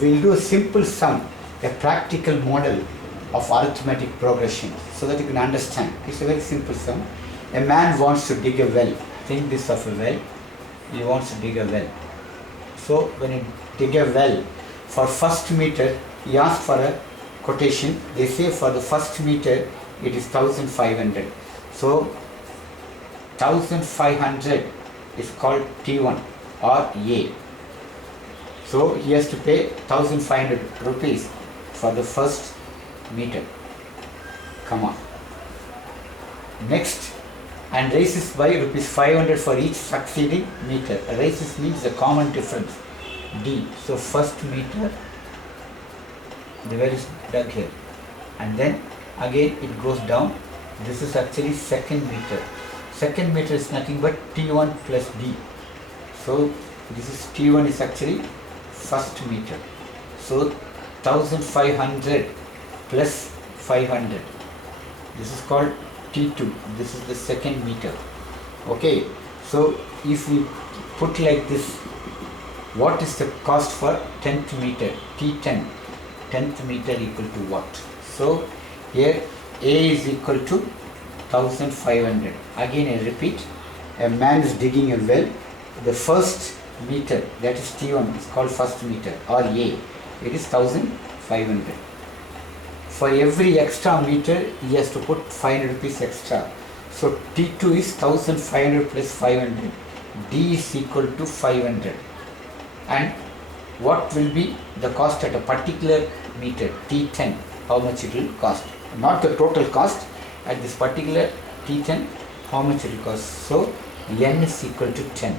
we'll do a simple sum, a practical model of arithmetic progression, so that you can understand. It's a very simple sum. A man wants to dig a well. Think this of a well. He wants to dig a well. So when you dig a well, for first meter, he asked for a quotation. They say for the first meter, it is 1500. So 1500 is called T1 or A. So he has to pay 1500 rupees for the first meter. Come on. Next, and raises by rupees 500 for each succeeding meter. Raises means the common difference, D. So first meter, the well is dug here, and then again it goes down. This is actually second meter. Second meter is nothing but T1 plus D. So this is T1 is actually first meter. So 1500 plus 500. This is called T2. This is the second meter. Okay. So if we put like this, what is the cost for 10th meter? T10. 10th meter equal to what? So here A is equal to 1500. Again I repeat, a man is digging a well. The first meter, that is T1, is called first meter or A. It is 1500. For every extra meter, he has to put 500 rupees extra. So T2 is 1500 plus 500. D is equal to 500. And what will be the cost at a particular meter, T10? How much it will cost? Not the total cost. At this particular T10, how much it will cost? So N is equal to 10.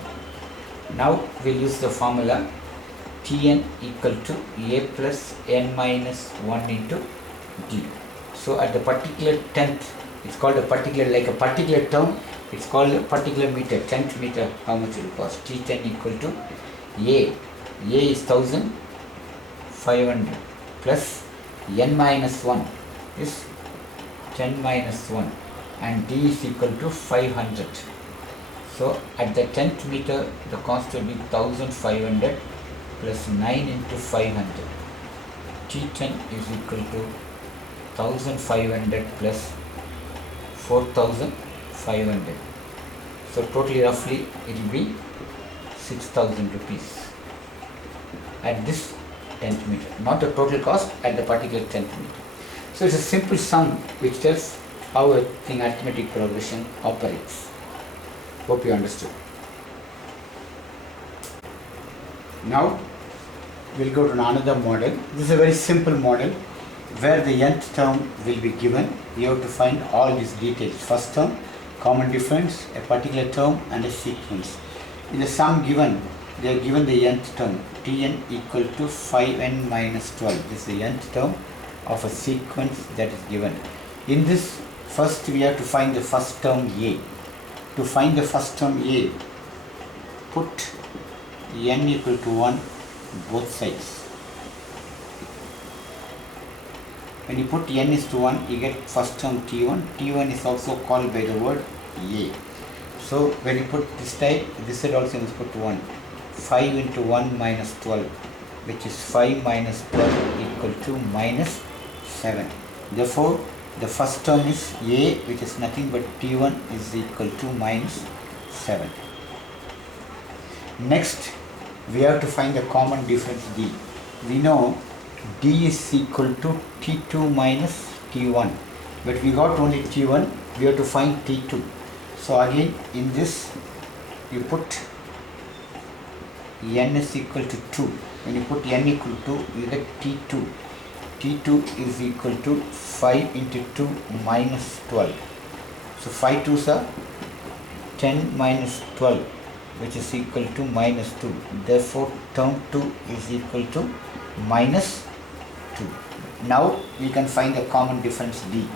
Now we'll use the formula Tn equal to A plus N minus 1 into D. So at the particular 10th, it's called a particular, like a particular term, it's called a particular meter, 10th meter, how much it will cost? T10 equal to A. A is 1500 plus N minus 1 is 10 minus 1 and D is equal to 500. So at the 10th meter, the cost will be 1500 plus 9 into 500. T10 is equal to 1500 plus 4500. So totally roughly it will be 6000 rupees at this 10th meter, not the total cost at the particular 10th meter. So it's a simple sum which tells how a thing arithmetic progression operates. Hope you understood. Now we'll go to another model. This is a very simple model where the nth term will be given. You have to find all these details. First term, common difference, a particular term and a sequence. In the sum given, they are given the nth term, Tn equal to 5n minus 12. This is the nth term of a sequence that is given. In this, first we have to find the first term A. To find the first term A, put n equal to 1 both sides. When you put n is to 1, you get first term T1. T1 is also called by the word A. So when you put this side also you must put 1. 5 into 1 minus 12, which is 5 minus 12 equal to minus 7. Therefore, the first term is A, which is nothing but T1 is equal to minus 7. Next, we have to find the common difference D. We know D is equal to T2 minus T1, but we got only T1, we have to find T2. So again in this you put n is equal to 2. When you put n equal to 2, you get T2. T2 is equal to 5 into 2 minus 12. So 5 2s are 10 minus 12, which is equal to minus 2. Therefore term 2 is equal to minus 2. Now we can find the common difference D.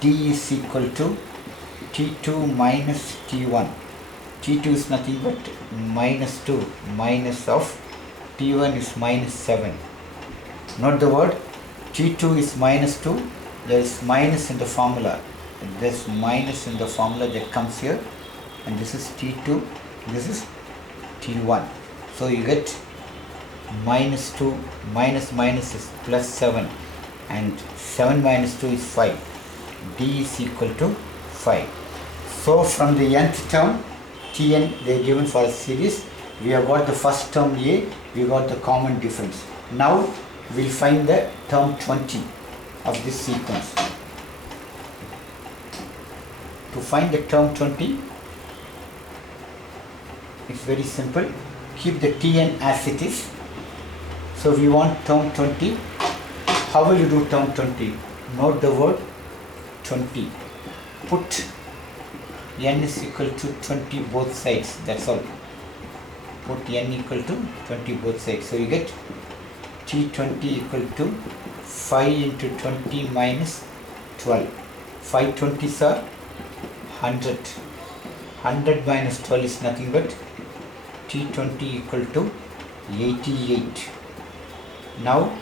D is equal to T2 minus T1. T2 is nothing but minus 2. Minus of T1 is minus 7. Note the word T2 is minus 2. There is minus in the formula. There is minus in the formula that comes here. And this is T2. This is T1. So you get minus 2 minus minus is plus 7, and 7 minus 2 is 5. D is equal to 5. So from the nth term, Tn they are given for a series. We have got the first term A, we got the common difference. Now we'll find the term 20 of this sequence. To find the term 20, it's very simple. Keep the Tn as it is. So we want term 20. How will you do term 20? Note the word 20. Put n is equal to 20 both sides. That's all. Put n equal to 20 both sides. So you get T20 equal to 5 into 20 minus 12. 5 20s are 100. 100 minus 12 is nothing but T20 equal to 88. Now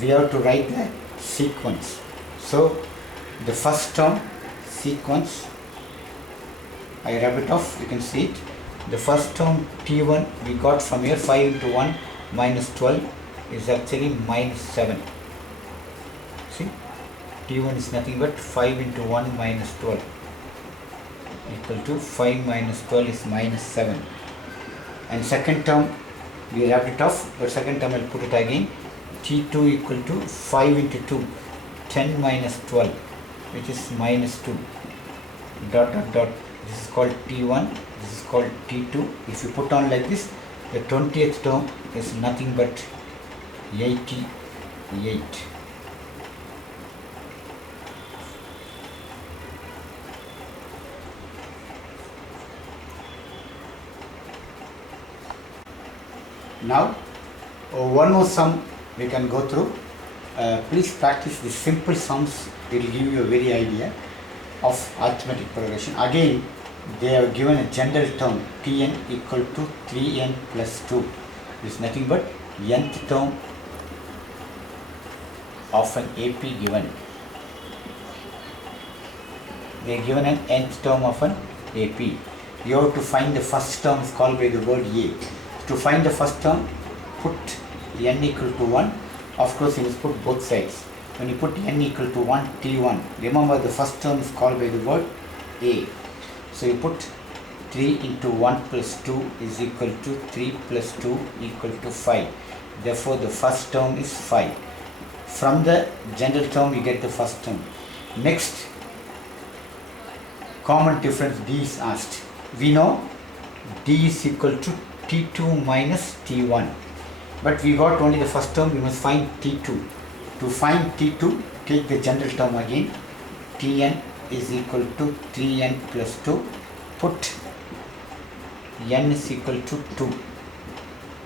we have to write the sequence. So the first term sequence, I rub it off, you can see it. The first term T1 we got from here, 5 into 1 minus 12 is actually minus 7. See, T1 is nothing but 5 into 1 minus 12 equal to 5 minus 12 is minus 7. And second term we wrapped it off, but second term I'll put it again. T2 equal to 5 into 2, 10 minus 12, which is minus 2. Dot dot dot. This is called T1, this is called T2. If you put on like this, the 20th term is nothing but 88. Now, one more sum we can go through. Please practice the simple sums. It will give you a very idea of arithmetic progression. Again, they have given a general term Tn equal to 3n plus 2. This is nothing but nth term of an AP given. They are given an nth term of an AP. You have to find the first term is called by the word A. To find the first term, put n equal to 1. Of course, you must put both sides. When you put n equal to 1, T1, remember the first term is called by the word A. So you put 3 into 1 plus 2 is equal to 3 plus 2 equal to 5. Therefore, the first term is 5. From the general term, you get the first term. Next, common difference D is asked. We know D is equal to T2 minus T1. But we got only the first term, we must find T2. To find T2, take the general term again. Tn is equal to 3n plus 2. Put n is equal to 2.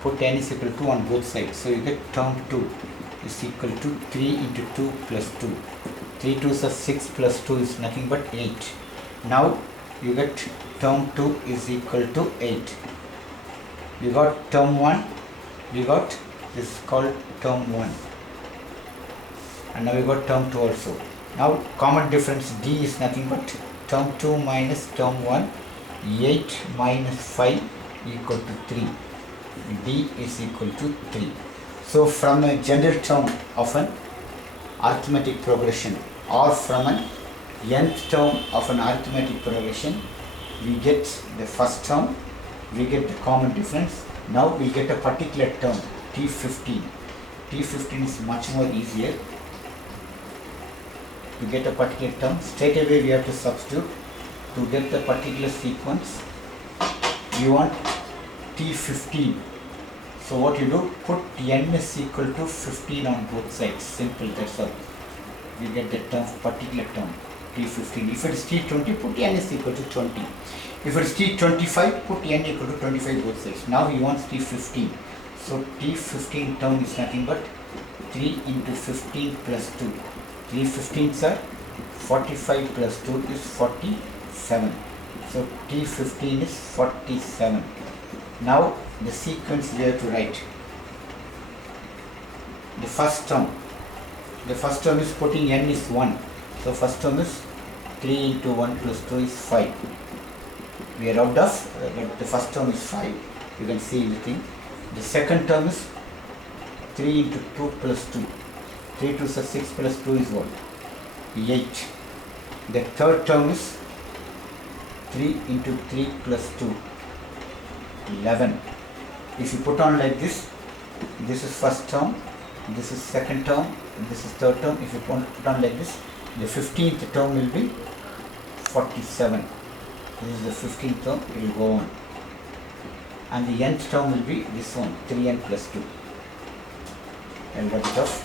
Put n is equal to on both sides. So you get term 2 is equal to 3 into 2 plus 2. 3 2s are 6 plus 2 is nothing but 8. Now you get term 2 is equal to 8. We got term 1. We got this is called term 1. And now we got term 2 also. Now common difference D is nothing but term 2 minus term 1. 8 minus 5 equal to 3. D is equal to 3. So from a general term of an arithmetic progression or from an nth term of an arithmetic progression, we get the first term, we get the common difference. Now we get a particular term T15. T15 is much more easier. To get a particular term, straight away we have to substitute. To get the particular sequence, you want T15. So what you do, put n is equal to 15 on both sides. Simple, that's all. We get the term, particular term T15. If it is T20, put n is equal to 20. If it is T25, put n equal to 25 both sides. Now we want T15. So T15 term is nothing but 3 into 15 plus 2. 3 15s are 45 plus 2 is 47. So T15 is 47. Now the sequence we have to write. The first term. The first term is putting n is 1. So first term is 3 into 1 plus 2 is 5. We are rubbed off, but the first term is 5. You can see the thing. The second term is 3 into 2 plus 2. 3 2 is 6 plus 2 is what? 8. The third term is 3 into 3 plus 2, 11. If you put on like this is first term, this is second term, this is third term. If you put on like this, the 15th term will be 47. This is the 15th term, it will go on. And the nth term will be this one, 3n plus 2. I'll rub it off.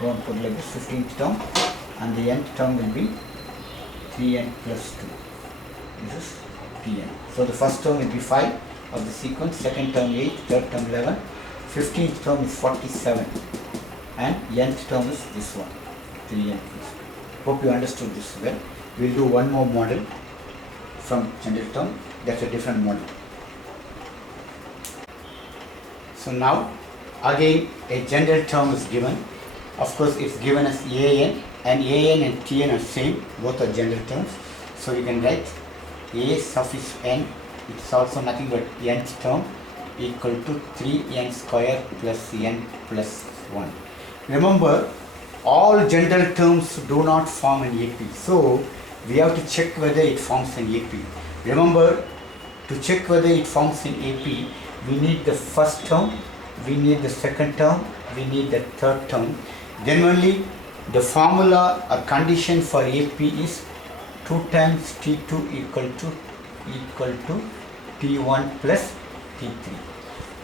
Go and put like this, 15th term, and the nth term will be 3n plus 2. This is Tn. So the first term will be 5 of the sequence, second term 8, third term 11, 15th term is 47, and nth term is this one, 3n plus 2. Hope you understood this well. We'll do one more model from general term. That's a different model. So now again a general term is given. Of course it's given as an, and Tn are same, both are general terms. So you can write a suffix n, it's also nothing but nth term, equal to 3n square plus n plus 1. Remember, all general terms do not form an AP. So we have to check whether it forms an AP. Remember, to check whether it forms an AP, we need the first term, we need the second term, we need the third term. Then only the formula or condition for AP is 2 times T2 equal to T1 plus T3.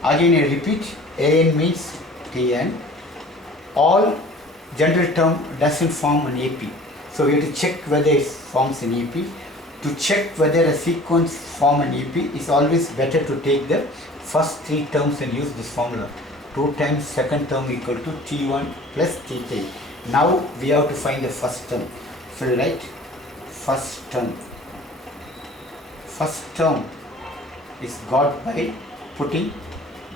Again I repeat, An means Tn. All general term doesn't form an AP. So we have to check whether it forms an AP. To check whether a sequence form an AP, is always better to take the first 3 terms and use this formula. 2 times second term equal to T1 plus T3. Now we have to find the first term. So we write first term. First term is got by putting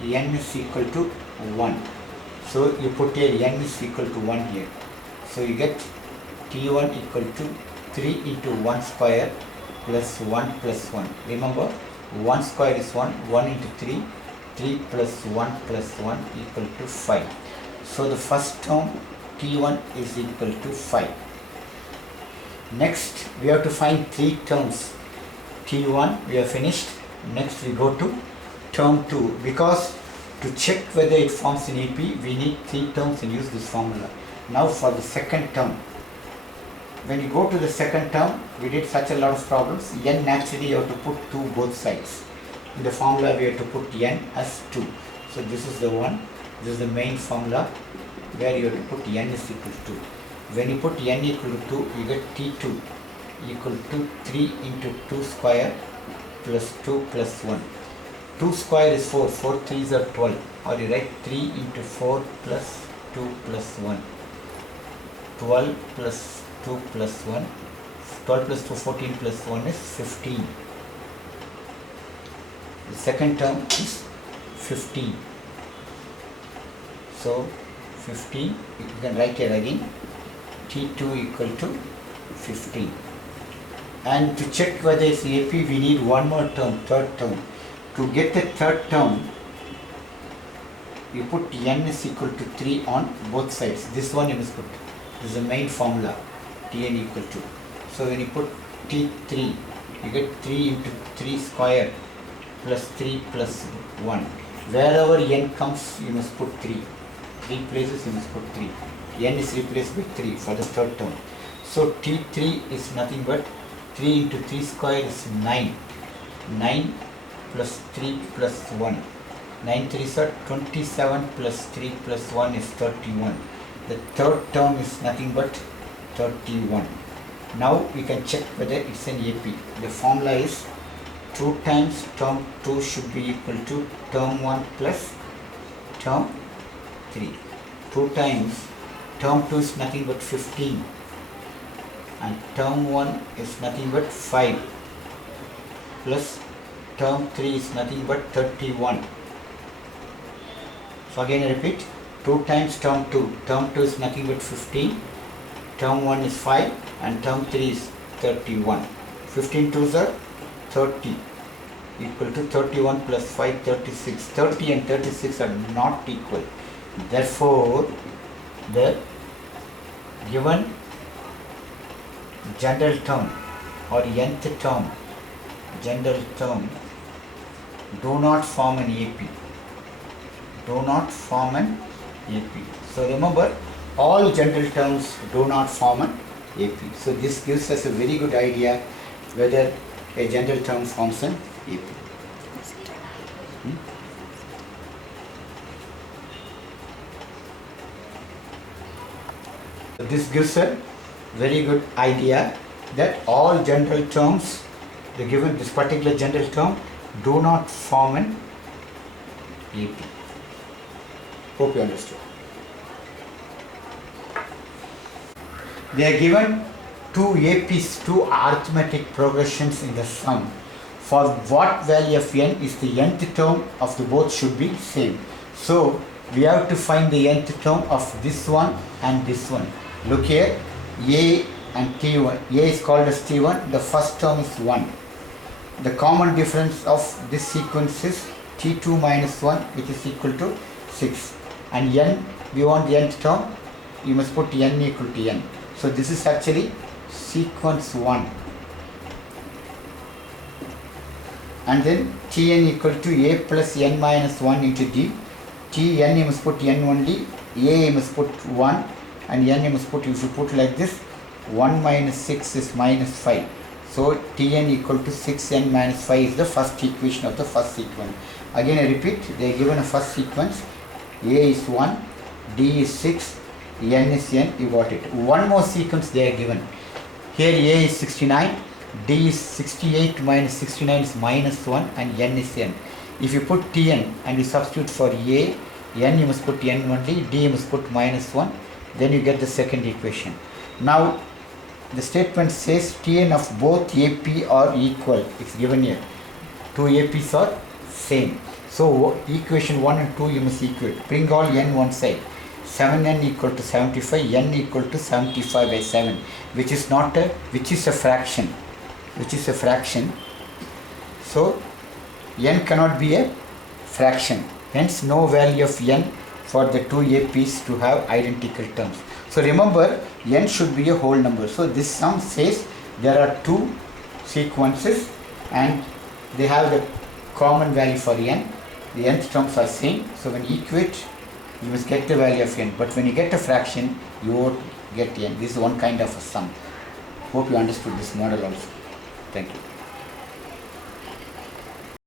n is equal to 1. So you put here n is equal to 1 here. So you get T1 equal to 3 into 1 square plus 1 plus 1. Remember, 1 square is 1, 1 into 3, 3 plus 1 plus 1 equal to 5. So the first term T1 is equal to 5. Next we have to find 3 terms. T1 we have finished. Next we go to term 2, because to check whether it forms an AP we need 3 terms and use this formula. Now for the second term, when you go to the second term, we did such a lot of problems. N naturally you have to put 2 both sides. In the formula we have to put n as 2. So this is the one, this is the main formula where you have to put n is equal to 2. When you put n equal to 2, you get T2 equal to 3 into 2 square plus 2 plus 1. 2 square is 4, 4 3s are 12, or you write 3 into 4 plus 2 plus 1. 12 plus 2 plus 1, 12 plus 2, 14 plus 1 is 15. The second term is 15. So 15, you can write here again, T2 equal to 15. And to check whether it's AP, we need one more term, third term. To get the third term, you put n is equal to 3 on both sides. This one you must put. This is the main formula, Tn equal to. So when you put T3, you get 3 into 3 square plus 3 plus 1. Wherever n comes, you must put 3. 3 places you must put 3. N is replaced by 3 for the third term. So T3 is nothing but 3 into 3 square is 9. 9 plus 3 plus 1. 9 3s are 27 plus 3 plus 1 is 31. The third term is nothing but 31. Now we can check whether it's an AP. The formula is 2 times term 2 should be equal to term 1 plus term 3. 2 times term 2 is nothing but 15 and term 1 is nothing but 5 plus term 3 is nothing but 31. So again I repeat, 2 times term 2. Term 2 is nothing but 15, term 1 is 5 and term 3 is 31. 15 2s are 30. equal to 31 plus 5, 36. 30 and 36 are not equal. Therefore, the given general term or nth term, general term, do not form an AP. Do not form an AP. So remember, all general terms do not form an AP. So this gives us a very good idea whether a general term forms an AP. So this gives a very good idea that all general terms, the given this particular general term, do not form an AP. Hope you understood. They are given two APs, two arithmetic progressions in the sum. For what value of n is the nth term of the both should be same. So we have to find the nth term of this one and this one. Look here, A and T1. A is called as T1. The first term is 1. The common difference of this sequence is T2 minus 1, which is equal to 6. And n, we want the nth term, you must put n equal to n. So this is actually sequence 1. And then Tn equal to A plus n minus 1 into D. Tn you must put n only, A you must put 1, and n you must put, if you put like this, 1 minus 6 is minus 5. So Tn equal to 6n minus 5 is the first equation of the first sequence. Again I repeat, they are given a first sequence. A is 1, D is 6, n is n, you got it. One more sequence they are given. Here A is 69, D is 68 minus 69 is minus 1, and n is n. If you put Tn and you substitute for A, n you must put n only, D you must put minus 1, then you get the second equation. Now the statement says Tn of both AP are equal. It's given here. Two APs are same. So equation 1 and 2 you must equate. Bring all n one side. 7n equal to 75, n equal to 75 by 7, which is not a, which is a fraction. Which is a fraction. So n cannot be a fraction. Hence no value of n for the two APs to have identical terms. So remember, n should be a whole number. So this sum says there are two sequences and they have the common value for n. The nth terms are same. So when you equate, you must get the value of n. But when you get a fraction, you won't get n. This is one kind of a sum. Hope you understood this model also. Thank you.